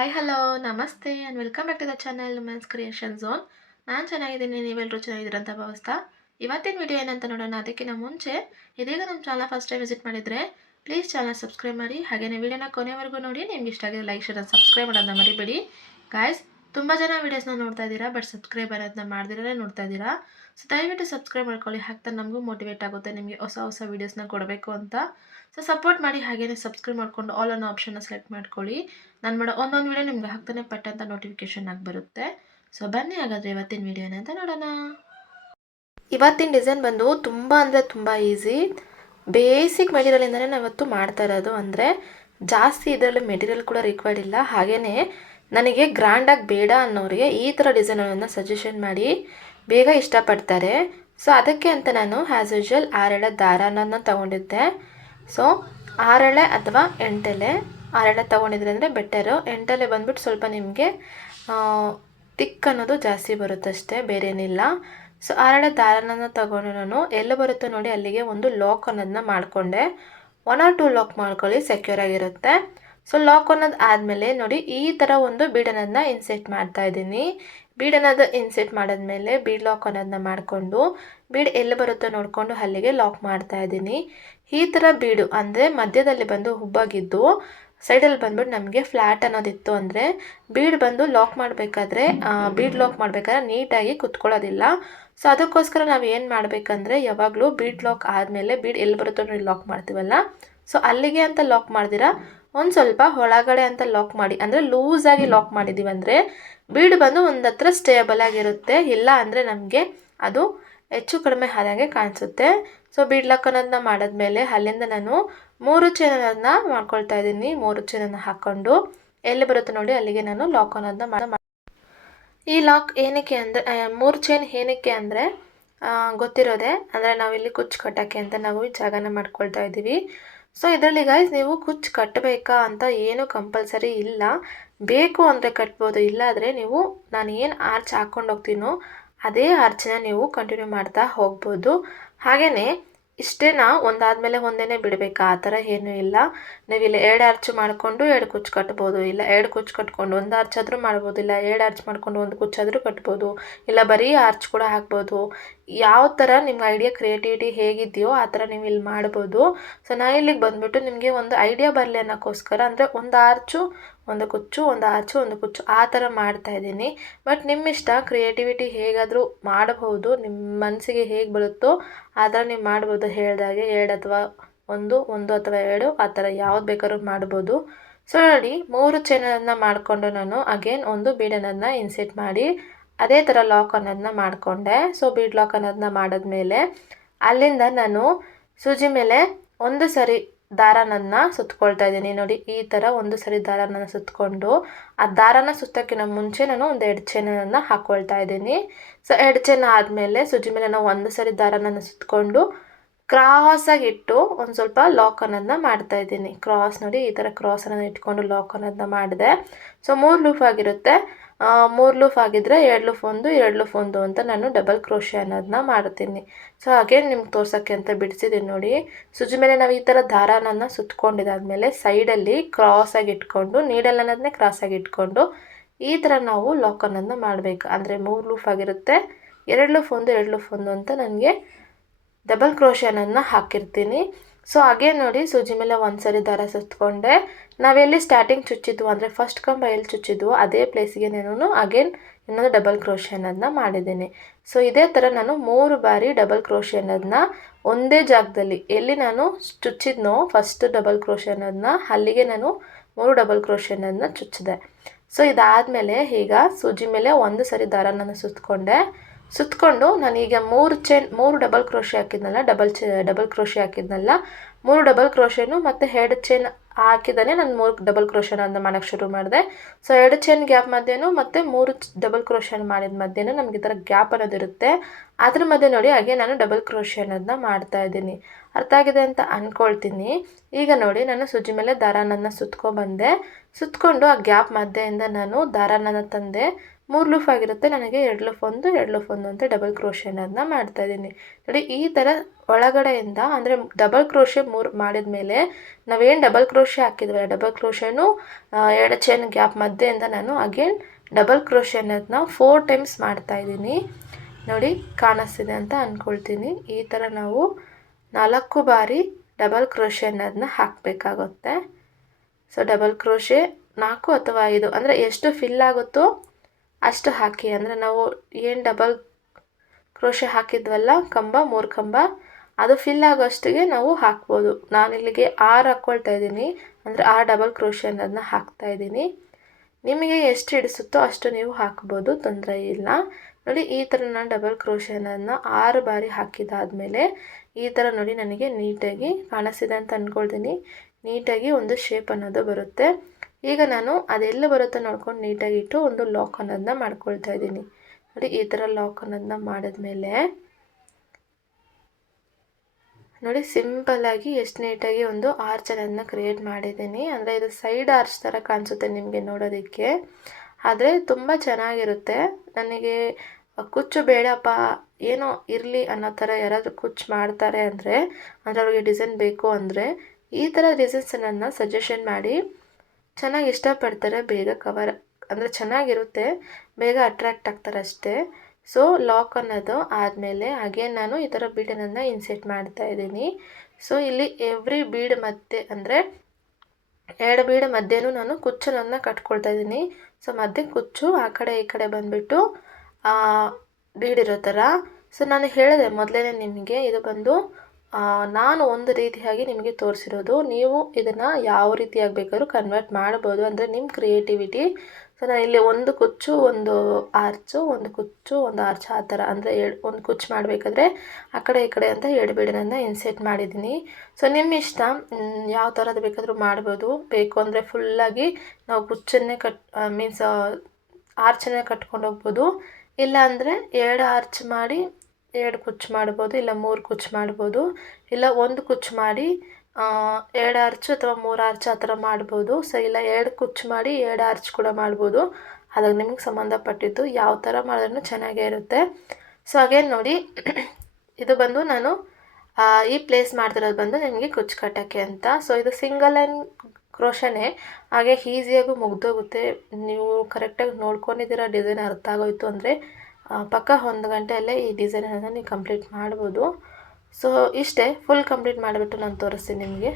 Hi hello ನಮಸ್ತೆ and welcome back to the channel women's creation zone. ನಾನು ಚೆನ್ನಾಗಿದ್ದೀನಿ, ನೀವೆಲ್ಲರೂ ಚೆನ್ನಾಗಿದ್ದೀರಂತ ಭಾವಿಸ್ತಾ ಇವತ್ತಿನ ವಿಡಿಯೋ ಏನಂತ ನೋಡೋಣ. ಅದಕ್ಕಿಂತ ಮುಂಚೆ ಇದೀಗ ನಮ್ಮ ಚಾನಲ್ ಫಸ್ಟ್ ಟೈಮ್ ವಿಸಿಟ್ ಮಾಡಿದರೆ ಪ್ಲೀಸ್ ಚಾನಲ್ ಸಬ್ಸ್ಕ್ರೈಬ್ ಮಾಡಿ. ಹಾಗೆಯೇ ವಿಡಿಯೋನ ಕೊನೆವರೆಗೂ ನೋಡಿ. ನಿಮ್ಗೆ ಇಷ್ಟ ಆಗಿದೆ ಲೈಕ್ ಶೇರ್ ಆ್ಯಂಡ್ ಸಬ್ಸ್ಕ್ರೈಬ್ ಮಾಡೋದನ್ನ ಮರಿಬೇಡಿ ಗಾಯ್ಸ್. ತುಂಬ ಜನ ವೀಡಿಯೋಸ್ನ ನೋಡ್ತಾ ಇದ್ದೀರಾ, ಬಟ್ ಸಬ್ಸ್ಕ್ರೈಬ್ ಅನ್ನೋದನ್ನ ಮಾಡ್ದಿರೇ ನೋಡ್ತಾ ಇದ್ದೀರಾ. ಸೊ ದಯವಿಟ್ಟು ಸಬ್ಸ್ಕ್ರೈಬ್ ಮಾಡ್ಕೊಳ್ಳಿ, ಹಾಕ್ತಾ ನಮಗೂ ಮೋಟಿವೇಟ್ ಆಗುತ್ತೆ ನಿಮಗೆ ಹೊಸ ಹೊಸ ವೀಡಿಯೋಸ್ನ ಕೊಡಬೇಕು ಅಂತ. ಸೊ ಸಪೋರ್ಟ್ ಮಾಡಿ. ಹಾಗೆಯೇ ಸಬ್ಸ್ಕ್ರೈಬ್ ಮಾಡಿಕೊಂಡು ಆಲ್ ಅನ್ನೋ ಆಪ್ಷನ್ನ ಸೆಲೆಕ್ಟ್ ಮಾಡ್ಕೊಳ್ಳಿ. ನಾನು ಮಾಡೋ ಒಂದೊಂದು ವೀಡಿಯೋ ನಿಮ್ಗೆ ಹಾಕ್ತಾನೆ ಪಟ್ಟಂತ ನೋಟಿಫಿಕೇಶನ್ ಆಗಿ ಬರುತ್ತೆ. ಸೊ ಬನ್ನಿ ಹಾಗಾದರೆ ಇವತ್ತಿನ ವೀಡಿಯೋ ಏನಂತ ನೋಡೋಣ. ಇವತ್ತಿನ ಡಿಸೈನ್ ಬಂದು ತುಂಬ ಅಂದರೆ ತುಂಬ ಈಸಿ. ಬೇಸಿಕ್ ಮೆಟೀರಿಯಲಿಂದಲೇ ನಾವು ಇವತ್ತು ಮಾಡ್ತಾ ಇರೋದು. ಅಂದರೆ ಜಾಸ್ತಿ ಇದರಲ್ಲಿ ಮೆಟೀರಿಯಲ್ ಕೂಡ ರಿಕ್ವೈರ್ಡ್ ಇಲ್ಲ. ಹಾಗೆಯೇ ನನಗೆ ಗ್ರ್ಯಾಂಡಾಗಿ ಬೇಡ ಅನ್ನೋರಿಗೆ ಈ ಥರ ಡಿಸೈನನ್ನು ಸಜೆಷನ್ ಮಾಡಿ ಬೇಗ ಇಷ್ಟಪಡ್ತಾರೆ. ಸೊ ಅದಕ್ಕೆ ಅಂತ ನಾನು ಆ್ಯಸ್ ಯೂಶ್ವಲ್ 6 ಎಳೆ ದಾರನ ತೊಗೊಂಡಿದ್ದೆ. ಸೊ 6 ಎಳೆ ಅಥವಾ 8 ಎಲೆ, 6 ಎಳೆ ತೊಗೊಂಡಿದ್ರೆ ಅಂದರೆ ಬೆಟರು. 8 ಎಲೆ ಬಂದ್ಬಿಟ್ಟು ಸ್ವಲ್ಪ ನಿಮಗೆ ತಿಕ್ ಅನ್ನೋದು ಜಾಸ್ತಿ ಬರುತ್ತಷ್ಟೇ, ಬೇರೇನಿಲ್ಲ. ಸೊ 6 ಎಳೆ ದಾರನ ತೊಗೊಂಡು ನಾನು ಎಲ್ಲ ಬರುತ್ತೋ ನೋಡಿ ಅಲ್ಲಿಗೆ ಒಂದು ಲಾಕ್ ಅನ್ನೋದನ್ನ ಮಾಡಿಕೊಂಡೆ. 1 or 2 ಲಾಕ್ ಮಾಡ್ಕೊಳ್ಳಿ, ಸೆಕ್ಯೂರ್ ಆಗಿರುತ್ತೆ. ಸೊ ಲಾಕ್ ಅನ್ನೋದು ಆದಮೇಲೆ ನೋಡಿ ಈ ಥರ ಒಂದು ಬೀಡನ್ನೋದನ್ನ ಇನ್ಸೆಟ್ ಮಾಡ್ತಾ ಇದ್ದೀನಿ. ಬೀಡನ್ನೋದು ಇನ್ಸೆಟ್ ಮಾಡಿದ್ಮೇಲೆ ಬೀಡ್ ಲಾಕ್ ಅನ್ನೋದನ್ನ ಮಾಡಿಕೊಂಡು ಬೀಡ್ ಎಲ್ಲಿ ಬರುತ್ತೋ ನೋಡಿಕೊಂಡು ಅಲ್ಲಿಗೆ ಲಾಕ್ ಮಾಡ್ತಾ ಇದ್ದೀನಿ. ಈ ಥರ ಬೀಡು ಅಂದರೆ ಮಧ್ಯದಲ್ಲಿ ಬಂದು ಹುಬ್ಬಾಗಿದ್ದು ಸೈಡಲ್ಲಿ ಬಂದ್ಬಿಟ್ಟು ನಮಗೆ ಫ್ಲ್ಯಾಟ್ ಅನ್ನೋದಿತ್ತು ಅಂದರೆ ಬೀಡ್ ಬಂದು ಲಾಕ್ ಮಾಡಬೇಕಾದ್ರೆ ಬೀಡ್ ಲಾಕ್ ಮಾಡಬೇಕಾದ್ರೆ ನೀಟಾಗಿ ಕುತ್ಕೊಳ್ಳೋದಿಲ್ಲ. ಸೊ ಅದಕ್ಕೋಸ್ಕರ ನಾವು ಏನು ಮಾಡಬೇಕಂದ್ರೆ ಯಾವಾಗಲೂ ಬೀಡ್ ಲಾಕ್ ಆದಮೇಲೆ ಬೀಡ್ ಎಲ್ಲಿ ಬರುತ್ತೋ ನೋಡಿ ಲಾಕ್ ಮಾಡ್ತೀವಲ್ಲ, ಸೊ ಅಲ್ಲಿಗೆ ಅಂತ ಲಾಕ್ ಮಾಡ್ದಿರಾ ಒಂದು ಸ್ವಲ್ಪ ಒಳಗಡೆ ಅಂತ ಲಾಕ್ ಮಾಡಿ. ಅಂದರೆ ಲೂಸಾಗಿ ಲಾಕ್ ಮಾಡಿದ್ದೀವಿ ಅಂದರೆ ಬೀಡ್ ಬಂದು ಒಂದು ಹತ್ರ ಸ್ಟೇಬಲ್ ಆಗಿರುತ್ತೆ. ಇಲ್ಲ ಅಂದರೆ ನಮಗೆ ಅದು ಹೆಚ್ಚು ಕಡಿಮೆ ಆದಂಗೆ ಕಾಣಿಸುತ್ತೆ. ಸೊ ಬೀಡ್ ಲಾಕ್ ಅನ್ನೋದನ್ನ ಮಾಡಿದ್ಮೇಲೆ ಅಲ್ಲಿಂದ ನಾನು 3 ಚೈನನ್ನು ಮಾಡ್ಕೊಳ್ತಾ ಇದ್ದೀನಿ. 3 ಚೈನನ್ನು ಹಾಕ್ಕೊಂಡು ಎಲ್ಲಿ ಬರುತ್ತೆ ನೋಡಿ ಅಲ್ಲಿಗೆ ನಾನು ಲಾಕ್ ಅನ್ನೋದನ್ನ ಈ ಲಾಕ್ ಏನಕ್ಕೆ ಅಂದರೆ 3 ಚೈನ್ ಏನಕ್ಕೆ ಅಂದರೆ ಗೊತ್ತಿರೋದೆ. ಅಂದರೆ ನಾವಿಲ್ಲಿ ಕುಚ್ಚು ಕಟ್ಟೋಕ್ಕೆ ಅಂತ ನಾವು ಈ ಜಾಗನ ಮಾಡ್ಕೊಳ್ತಾ ಇದ್ದೀವಿ. ಸೊ ಇದರಲ್ಲಿ ಗೈಸ್ ನೀವು ಕುಚ್ಚು ಕಟ್ಟಬೇಕಾ ಅಂತ ಏನು ಕಂಪಲ್ಸರಿ ಇಲ್ಲ. ಬೇಕು ಅಂದರೆ ಕಟ್ಬೋದು, ಇಲ್ಲಾದರೆ ನೀವು ನಾನು ಏನು ಆರ್ಚ್ ಹಾಕ್ಕೊಂಡು ಹೋಗ್ತೀನೋ ಅದೇ ಆರ್ಚನ್ನ ನೀವು ಕಂಟಿನ್ಯೂ ಮಾಡ್ತಾ ಹೋಗ್ಬೋದು. ಹಾಗೆಯೇ ಇಷ್ಟೇನಾ ಒಂದಾದಮೇಲೆ ಒಂದೇ ಬಿಡಬೇಕಾ ಆ ಥರ ಏನೂ ಇಲ್ಲ. ನೀವಿಲ್ಲ 2 ಆರ್ಚ್ ಮಾಡಿಕೊಂಡು 2 ಕುಚ್ಚು ಕಟ್ಬೋದು, ಇಲ್ಲ 2 ಕುಚ್ಚು ಕಟ್ಕೊಂಡು 1 ಆರ್ಚ್ ಆದರೂ ಮಾಡ್ಬೋದು, ಇಲ್ಲ 2 ಆರ್ಚ್ ಮಾಡಿಕೊಂಡು 1 ಕುಚ್ಚಾದರೂ ಕಟ್ಬೋದು, ಇಲ್ಲ ಬರೀ ಆರ್ಚ್ ಕೂಡ ಹಾಕ್ಬೋದು. ಯಾವ ಥರ ನಿಮ್ಮ ಐಡಿಯಾ ಕ್ರಿಯೇಟಿವಿಟಿ ಹೇಗಿದೆಯೋ ಆ ಥರ ನೀವು ಇಲ್ಲಿ ಮಾಡ್ಬೋದು. ಸೊ ನಾನು ಇಲ್ಲಿಗೆ ಬಂದುಬಿಟ್ಟು ನಿಮಗೆ ಒಂದು ಐಡಿಯಾ ಬರಲಿ ಅನ್ನೋಕ್ಕೋಸ್ಕರ ಅಂದರೆ 1 ಆರ್ಚು 1 ಕುಚ್ಚು, 1 ಆರ್ಚು 1 ಕುಚ್ಚು ಆ ಥರ ಮಾಡ್ತಾಯಿದ್ದೀನಿ. ಬಟ್ ನಿಮ್ಮ ಇಷ್ಟ, ಕ್ರಿಯೇಟಿವಿಟಿ ಹೇಗಾದರೂ ಮಾಡಬಹುದು, ನಿಮ್ಮ ಮನಸ್ಸಿಗೆ ಹೇಗೆ ಬರುತ್ತೋ ಆ ಥರ ನೀವು ಮಾಡ್ಬೋದು. ಹೇಳಿದಾಗೆ 2 ಅಥವಾ 1 ಅಥವಾ 2 ಆ ಥರ ಯಾವ್ದು ಬೇಕಾದ್ರೂ ಮಾಡ್ಬೋದು. ಸೊ ನೋಡಿ 3 ಚೈನನ್ನು ಮಾಡಿಕೊಂಡು ನಾನು ಅಗೇನ್ ಒಂದು ಬೀಡನ್ನೋದನ್ನ ಇನ್ಸೆಟ್ ಮಾಡಿ ಅದೇ ಥರ ಲಾಕ್ ಅನ್ನೋದನ್ನ ಮಾಡಿಕೊಂಡೆ. ಸೊ ಬೀಡ್ ಲಾಕ್ ಅನ್ನೋದನ್ನ ಮಾಡಿದ್ಮೇಲೆ ಅಲ್ಲಿಂದ ನಾನು ಸೂಜಿ ಮೇಲೆ ಒಂದು ಸರಿ ದಾರನನ್ನು ಸುತ್ಕೊಳ್ತಾ ಇದ್ದೀನಿ. ನೋಡಿ ಈ ಥರ ಒಂದು ಸರಿ ದಾರನ ಸುತ್ತಕೊಂಡು ಆ ದಾರನ ಸುತ್ತಕ್ಕಿಂತ ಮುಂಚೆ ನಾನು ಒಂದು 2 ಚೈನನ್ನು ಹಾಕ್ಕೊಳ್ತಾ ಇದ್ದೀನಿ. ಸೊ 2 ಚೈನ್ ಆದಮೇಲೆ ಸೂಜಿ ಮೇಲೆ ನಾವು ಒಂದು ಸರಿ ದಾರನನ್ನು ಸುತ್ತಕೊಂಡು ಕ್ರಾಸಾಗಿ ಇಟ್ಟು ಒಂದು ಸ್ವಲ್ಪ ಲಾಕ್ ಅನ್ನೋದನ್ನ ಮಾಡ್ತಾ ಇದ್ದೀನಿ. ಕ್ರಾಸ್ ನೋಡಿ ಈ ಥರ ಕ್ರಾಸ್ ಅನ್ನೋದನ್ನ ಇಟ್ಕೊಂಡು ಲಾಕ್ ಅನ್ನೋದನ್ನ ಮಾಡಿದೆ. ಸೊ 3 ಲೂಪ್ ಆಗಿರುತ್ತೆ. 3 ಲೂಪ್ ಆಗಿದ್ದರೆ 2 ಲೂಪ್ 1 2 ಲೂಪ್ 1 ಅಂತ ನಾನು ಡಬಲ್ ಕ್ರೋಶೆ ಅನ್ನೋದನ್ನ ಮಾಡ್ತೀನಿ. ಸೊ ಹಾಗೆ ನಿಮ್ಗೆ ತೋರ್ಸೋಕ್ಕೆ ಅಂತ ಬಿಡಿಸಿದ್ದೀನಿ ನೋಡಿ. ಸೂಜಿ ಮೇಲೆ ನಾವು ಈ ಥರ ದಾರನನ್ನು ಸುತ್ತಕೊಂಡಿದ್ದಾದಮೇಲೆ ಸೈಡಲ್ಲಿ ಕ್ರಾಸಾಗಿ ಇಟ್ಕೊಂಡು ನೀಡಲ್ ಅನ್ನೋದನ್ನೇ ಕ್ರಾಸಾಗಿ ಇಟ್ಕೊಂಡು ಈ ಥರ ನಾವು ಲಾಕ್ ಅನ್ನೋದನ್ನ ಮಾಡಬೇಕು. ಅಂದರೆ 3 ಲೂಪ್ ಆಗಿರುತ್ತೆ, 2 ಲೂಪ್ 1 2 ಲೂಪ್ 1 ಅಂತ ನನಗೆ ಡಬಲ್ ಕ್ರೋಶೆ ಅನ್ನೋದನ್ನ ಹಾಕಿರ್ತೀನಿ. ಸೊ ಹಾಗೆ ನೋಡಿ ಸೂಜಿ ಮೇಲೆ ಒಂದು ಸರಿ ದಾರ ಸುತ್ತಕೊಂಡೆ. ನಾವೆಲ್ಲಿ ಸ್ಟಾರ್ಟಿಂಗ್ ಚುಚ್ಚಿದ್ವು ಅಂದರೆ ಫಸ್ಟ್ ಕಂಬ ಎಲ್ಲಿ ಚುಚ್ಚಿದ್ವು ಅದೇ ಪ್ಲೇಸಿಗೆ ನಾನು ಅಗೇನ್ ಇನ್ನೊಂದು ಡಬಲ್ ಕ್ರೋಶೆ ಅನ್ನೋದನ್ನ ಮಾಡಿದ್ದೀನಿ. ಸೊ ಇದೇ ಥರ ನಾನು 3 ಬಾರಿ ಡಬಲ್ ಕ್ರೋಶೆ ಅನ್ನೋದನ್ನ ಒಂದೇ ಜಾಗದಲ್ಲಿ ಎಲ್ಲಿ ನಾನು ಚುಚ್ಚಿದ್ನೋ ಫಸ್ಟ್ ಡಬಲ್ ಕ್ರೋಶೆ ಅನ್ನೋದನ್ನ ಅಲ್ಲಿಗೆ ನಾನು 3 ಡಬಲ್ ಕ್ರೋಶೆ ಅನ್ನೋದನ್ನ ಚುಚ್ಚಿದೆ. ಸೊ ಇದಾದಮೇಲೆ ಈಗ ಸೂಜಿ ಮೇಲೆ ಒಂದು ಸರಿ ದಾರನ ಸುತ್ತಕೊಂಡು ನಾನೀಗ 3 ಡಬಲ್ ಕ್ರೋಶೆ ಹಾಕಿದ್ನಲ್ಲ, ಡಬಲ್ ಕ್ರೋಶೆ ಹಾಕಿದ್ನಲ್ಲ, 3 ಡಬಲ್ ಕ್ರೋಶೆನು ಮತ್ತು 2 ಚೈನ್ ಹಾಕಿದ್ದಾನೆ ನಾನು 3 ಡಬಲ್ ಕ್ರೋಶೆನ ಅಂತ ಮಾಡೋಕ್ಕೆ ಶುರು ಮಾಡಿದೆ. ಸೊ 2 ಚೈನ್ ಗ್ಯಾಪ್ ಮಧ್ಯೆನೂ ಮತ್ತು 3 ಡಬಲ್ ಕ್ರೋಶೆನ ಮಾಡಿದ ಮಧ್ಯೆನೂ ನಮಗೆ ಈ ಥರ ಗ್ಯಾಪ್ ಅನ್ನೋದಿರುತ್ತೆ. ಅದ್ರ ಮಧ್ಯೆ ನೋಡಿ ಹಾಗೆ ನಾನು ಡಬಲ್ ಕ್ರೋಶೆ ಅನ್ನೋದನ್ನ ಮಾಡ್ತಾ ಇದ್ದೀನಿ. ಅರ್ಥ ಆಗಿದೆ ಅಂತ ಅಂದ್ಕೊಳ್ತೀನಿ. ಈಗ ನೋಡಿ ನಾನು ಸೂಜಿ ಮೇಲೆ ದಾರನನ್ನು ಸುತ್ಕೊಂಡು ಆ ಗ್ಯಾಪ್ ಮಧ್ಯೆಯಿಂದ ನಾನು ದಾರನನ್ನು ತಂದೆ 3 ಲೂಫ್ ಆಗಿರುತ್ತೆ, ನನಗೆ 2 ಲೂಫ್ ಒಂದು 2 ಲೂಫ್ ಒಂದು ಅಂತ ಡಬಲ್ ಕ್ರೋಶೆನನ್ನು ಮಾಡ್ತಾಯಿದ್ದೀನಿ. ನೋಡಿ ಈ ಥರ ಒಳಗಡೆಯಿಂದ ಅಂದರೆ ಡಬಲ್ ಕ್ರೋಶೆ 3 ಮಾಡಿದ ಮೇಲೆ ನಾವೇನು ಡಬಲ್ ಕ್ರೋಶೆ ಹಾಕಿದ್ವಲ್ಲ, ಡಬಲ್ ಕ್ರೋಶೆನೂ 2 ಚೈನ್ ಗ್ಯಾಪ್ ಮಧ್ಯೆಯಿಂದ ನಾನು ಅಗೇನ್ ಡಬಲ್ ಕ್ರೋಶೆ ಅನ್ನೋದನ್ನ 4 ಟೈಮ್ಸ್ ಮಾಡ್ತಾಯಿದ್ದೀನಿ. ನೋಡಿ ಕಾಣಿಸ್ತಿದೆ ಅಂತ ಅಂದ್ಕೊಳ್ತೀನಿ. ಈ ಥರ ನಾವು 4 ಬಾರಿ ಡಬಲ್ ಕ್ರೋಶೆ ಅನ್ನೋದನ್ನ ಹಾಕಬೇಕಾಗುತ್ತೆ. ಸೊ ಡಬಲ್ ಕ್ರೋಶೆ 4 ಅಥವಾ 5 ಅಂದರೆ ಎಷ್ಟು ಫಿಲ್ ಆಗುತ್ತೋ ಅಷ್ಟು ಹಾಕಿ. ಅಂದರೆ ನಾವು ಏನು ಡಬಲ್ ಕ್ರೋಶೆ ಹಾಕಿದ್ವಲ್ಲ ಕಂಬ 3 ಕಂಬ, ಅದು ಫಿಲ್ ಆಗೋಷ್ಟಿಗೆ ನಾವು ಹಾಕ್ಬೋದು. ನಾನು ಇಲ್ಲಿಗೆ 6 ಹಾಕ್ಕೊಳ್ತಾ ಇದ್ದೀನಿ, ಅಂದರೆ 6 ಡಬಲ್ ಕ್ರೋಶೆ ಅನ್ನೋದನ್ನ ಹಾಕ್ತಾಯಿದ್ದೀನಿ. ನಿಮಗೆ ಎಷ್ಟು ಹಿಡಿಸುತ್ತೋ ಅಷ್ಟು ನೀವು ಹಾಕ್ಬೋದು, ತೊಂದರೆ ಇಲ್ಲ. ನೋಡಿ ಈ ಥರ ನಾನು ಡಬಲ್ ಕ್ರೋಶೆ ಅನ್ನೋದನ್ನ 6 ಬಾರಿ ಹಾಕಿದಾದಮೇಲೆ ಈ ಥರ ನೋಡಿ ನನಗೆ ನೀಟಾಗಿ ಕಾಣಿಸ್ತಿದೆ ಅಂತ ಅಂದ್ಕೊಳ್ತೀನಿ. ನೀಟಾಗಿ ಒಂದು ಶೇಪ್ ಅನ್ನೋದು ಬರುತ್ತೆ. ಈಗ ನಾನು ಅದೆಲ್ಲ ಬರುತ್ತೋ ನೋಡ್ಕೊಂಡು ನೀಟಾಗಿ ಇಟ್ಟು ಒಂದು ಲಾಕ್ ಅನ್ನೋದನ್ನ ಮಾಡ್ಕೊಳ್ತಾ ಇದ್ದೀನಿ. ನೋಡಿ ಈ ಥರ ಲಾಕ್ ಅನ್ನೋದನ್ನ ಮಾಡಿದ್ಮೇಲೆ ನೋಡಿ ಸಿಂಪಲ್ಲಾಗಿ ಎಷ್ಟು ನೀಟಾಗಿ ಒಂದು ಆರ್ಚ್ ಅನ್ನೋದನ್ನ ಕ್ರಿಯೇಟ್ ಮಾಡಿದ್ದೀನಿ. ಅಂದರೆ ಇದು ಸೈಡ್ ಆರ್ಚ್ ಥರ ಕಾಣಿಸುತ್ತೆ ನಿಮಗೆ ನೋಡೋದಕ್ಕೆ, ಆದರೆ ತುಂಬ ಚೆನ್ನಾಗಿರುತ್ತೆ. ನನಗೆ ಕುಚ್ಚು ಬೇಡಪ್ಪ ಏನೋ ಇರಲಿ ಅನ್ನೋ ಥರ ಯಾರಾದರೂ ಕುಚ್ಚು ಮಾಡ್ತಾರೆ ಅಂದರೆ ಅವ್ರಿಗೆ ಡಿಸೈನ್ ಬೇಕು ಅಂದರೆ ಈ ಥರ ಡಿಸೈನ್ಸನ್ನು ಸಜೆಷನ್ ಮಾಡಿ ಚೆನ್ನಾಗಿ ಇಷ್ಟಪಡ್ತಾರೆ. ಬೇಗ ಕವರ್ ಅಂದರೆ ಚೆನ್ನಾಗಿರುತ್ತೆ, ಬೇಗ ಅಟ್ರ್ಯಾಕ್ಟ್ ಆಗ್ತಾರೆ ಅಷ್ಟೇ. ಸೊ ಲಾಕ್ ಅನ್ನೋದು ಆದಮೇಲೆ ಅಗೇನ್ ನಾನು ಈ ಥರ ಬೀಡನ್ನು ಇನ್ಸೆಟ್ ಮಾಡ್ತಾಯಿದ್ದೀನಿ. ಸೊ ಇಲ್ಲಿ ಎವ್ರಿ ಬೀಡ್ ಮಧ್ಯೆ ಅಂದರೆ 2 ಬೀಡ್ ಮಧ್ಯೆನೂ ನಾನು ಕುಚ್ಚನ್ನು ಕಟ್ಕೊಳ್ತಾ ಇದ್ದೀನಿ. ಸೊ ಮಧ್ಯೆ ಕುಚ್ಚು ಆ ಕಡೆ ಈ ಕಡೆ ಬಂದುಬಿಟ್ಟು ಬೀಡಿರೋ ಥರ. ಸೊ ನಾನು ಹೇಳಿದೆ ಮೊದಲೇ ನಿಮಗೆ, ಇದು ಬಂದು ನಾನು ಒಂದು ರೀತಿಯಾಗಿ ನಿಮಗೆ ತೋರಿಸಿರೋದು. ನೀವು ಇದನ್ನು ಯಾವ ರೀತಿಯಾಗಿ ಬೇಕಾದ್ರೂ ಕನ್ವರ್ಟ್ ಮಾಡ್ಬೋದು, ಅಂದರೆ ನಿಮ್ಮ ಕ್ರಿಯೇಟಿವಿಟಿ. ಸೊ ನಾನು ಇಲ್ಲಿ ಒಂದು ಕುಚ್ಚು ಒಂದು ಆರ್ಚು, ಒಂದು ಕುಚ್ಚು ಒಂದು ಆರ್ಚ್ ಆ ಥರ, ಅಂದರೆ ಒಂದು ಕುಚ್ಚು ಮಾಡಬೇಕಾದ್ರೆ ಆ ಕಡೆ ಈ ಕಡೆ ಅಂತ 2 ಬೀಡನ್ನು ಇನ್ಸೆಟ್ ಮಾಡಿದ್ದೀನಿ. ಸೊ ನಿಮ್ಮ ಇಷ್ಟ ಯಾವ ಥರದ್ದು ಬೇಕಾದರೂ ಮಾಡ್ಬೋದು. ಬೇಕು ಅಂದರೆ ಫುಲ್ಲಾಗಿ ನಾವು ಕುಚ್ಚನ್ನೇ ಮೀನ್ಸ್ ಆರ್ಚನ್ನೇ ಕಟ್ಕೊಂಡು ಹೋಗ್ಬೋದು. ಇಲ್ಲ ಅಂದರೆ 2 ಆರ್ಚ್ ಮಾಡಿ 2 ಕುಚ್ಚು ಮಾಡ್ಬೋದು, ಇಲ್ಲ 3 ಕುಚ್ಚು ಮಾಡ್ಬೋದು, ಇಲ್ಲ 1 ಕುಚ್ಚು ಮಾಡಿ 2 ಆರ್ಚು ಅಥವಾ 3 ಆರ್ಚ್ ಆ ಥರ ಮಾಡ್ಬೋದು. ಸೊ ಇಲ್ಲ 2 ಕುಚ್ಚು ಮಾಡಿ 2 ಆರ್ಚ್ ಕೂಡ ಮಾಡ್ಬೋದು. ಅದಾಗ ನಿಮಗೆ ಸಂಬಂಧಪಟ್ಟಿದ್ದು ಯಾವ ಥರ ಮಾಡಿದ್ರೂ ಚೆನ್ನಾಗೇ ಇರುತ್ತೆ. ಸೊ ಅಗೇನ್ ನೋಡಿ ಇದು ಬಂದು ನಾನು ಈ ಪ್ಲೇಸ್ ಮಾಡ್ತಿರೋದು ಬಂದು ನಿಮಗೆ ಕುಚ್ಚು ಕಟ್ಟೋಕ್ಕೆ ಅಂತ. ಸೊ ಇದು ಸಿಂಗಲ್ ಲೈನ್ ಕ್ರೋಶನೇ, ಹಾಗೆ ಈಸಿಯಾಗೂ ಮುಗ್ದೋಗುತ್ತೆ. ನೀವು ಕರೆಕ್ಟಾಗಿ ನೋಡ್ಕೊಂಡಿದ್ದೀರ, ಡಿಸೈನ್ ಅರ್ಥ ಆಗೋಯ್ತು ಅಂದರೆ ಪಕ್ಕ 1 ಗಂಟೆಯಲ್ಲೇ ಈ ಡಿಸೈನನ್ನು ನೀವು ಕಂಪ್ಲೀಟ್ ಮಾಡ್ಬೋದು. ಸೊ ಇಷ್ಟೇ, ಫುಲ್ ಕಂಪ್ಲೀಟ್ ಮಾಡಿಬಿಟ್ಟು ನಾನು ತೋರಿಸ್ತೀನಿ ನಿಮಗೆ.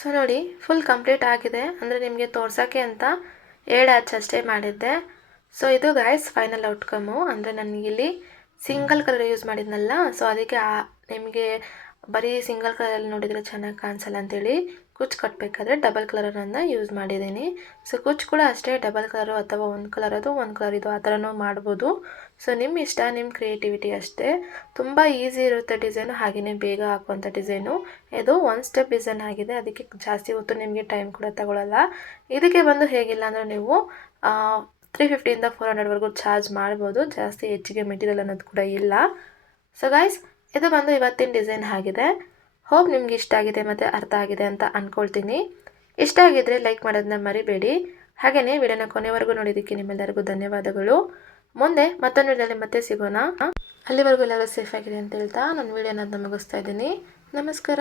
ಸೊ ನೋಡಿ ಫುಲ್ ಕಂಪ್ಲೀಟ್ ಆಗಿದೆ, ಅಂದರೆ ನಿಮಗೆ ತೋರ್ಸೋಕ್ಕೆ ಅಂತ 2 ಹ್ಯಾಚ್ ಅಷ್ಟೇ ಮಾಡಿದ್ದೆ. ಸೊ ಇದು ಗೈಸ್ ಫೈನಲ್ ಔಟ್ಕಮ್ಮು. ಅಂದರೆ ನನಗಿಲ್ಲಿ ಸಿಂಗಲ್ ಕಲರ್ ಯೂಸ್ ಮಾಡಿದ್ನಲ್ಲ, ಸೊ ಅದಕ್ಕೆ ನಿಮಗೆ ಬರೀ ಸಿಂಗಲ್ ಕಲರಲ್ಲಿ ನೋಡಿದರೆ ಚೆನ್ನಾಗಿ ಕಾಣಿಸಲ್ಲ ಅಂತೇಳಿ ಕುಚ್ಚು ಕಟ್ಟಬೇಕಾದ್ರೆ ಡಬಲ್ ಕಲರನ್ನು ಯೂಸ್ ಮಾಡಿದ್ದೀನಿ. ಸೊ ಕುಚ್ಚು ಕೂಡ ಅಷ್ಟೇ ಡಬಲ್ ಕಲರು ಅಥವಾ ಒಂದು ಕಲರ್ ಅದು ಒಂದು ಕಲರ್ ಇದು ಆ ಥರನೂ ಮಾಡ್ಬೋದು. ಸೊ ನಿಮ್ಮ ಇಷ್ಟ, ನಿಮ್ಮ ಕ್ರಿಯೇಟಿವಿಟಿ ಅಷ್ಟೇ. ತುಂಬ ಈಸಿ ಇರುತ್ತೆ ಡಿಸೈನು, ಹಾಗೆಯೇ ಬೇಗ ಹಾಕುವಂಥ ಡಿಸೈನು. ಇದು 1 ಸ್ಟೆಪ್ ಡಿಸೈನ್ ಆಗಿದೆ, ಅದಕ್ಕೆ ಜಾಸ್ತಿ ಹೊತ್ತು ನಿಮಗೆ ಟೈಮ್ ಕೂಡ ತಗೊಳ್ಳಲ್ಲ. ಇದಕ್ಕೆ ಬಂದು ಹೇಗಿಲ್ಲ ಅಂದರೆ ನೀವು 350ಇಂದ 400ವರೆಗೂ ಚಾರ್ಜ್ ಮಾಡ್ಬೋದು, ಜಾಸ್ತಿ ಹೆಚ್ಚಿಗೆ ಮೆಟೀರಿಯಲ್ ಅನ್ನೋದು ಕೂಡ ಇಲ್ಲ. ಸೊ ಗೈಸ್ ಇದು ಬಂದು ಇವತ್ತಿನ ಡಿಸೈನ್ ಆಗಿದೆ. ಹೋಪ್ ನಿಮ್ಗೆ ಇಷ್ಟ ಆಗಿದೆ ಮತ್ತು ಅರ್ಥ ಆಗಿದೆ ಅಂತ ಅಂದ್ಕೊಳ್ತೀನಿ. ಇಷ್ಟ ಆಗಿದ್ದರೆ ಲೈಕ್ ಮಾಡೋದನ್ನ ಮರಿಬೇಡಿ. ಹಾಗೆಯೇ ವಿಡಿಯೋನ ಕೊನೆವರೆಗೂ ನೋಡಿದ್ದಕ್ಕೆ ನಿಮ್ಮೆಲ್ಲರಿಗೂ ಧನ್ಯವಾದಗಳು. ಮುಂದೆ ಮತ್ತೊಂದು ವಿಡಿಯೋದಲ್ಲಿ ಮತ್ತೆ ಸಿಗೋಣ. ಅಲ್ಲಿವರೆಗೂ ಎಲ್ಲರೂ ಸೇಫ್ ಆಗಿದೆ ಅಂತ ಹೇಳ್ತಾ ನಾನು ವಿಡಿಯೋನ ಮುಗಿಸ್ತಾ ಇದ್ದೀನಿ. ನಮಸ್ಕಾರ.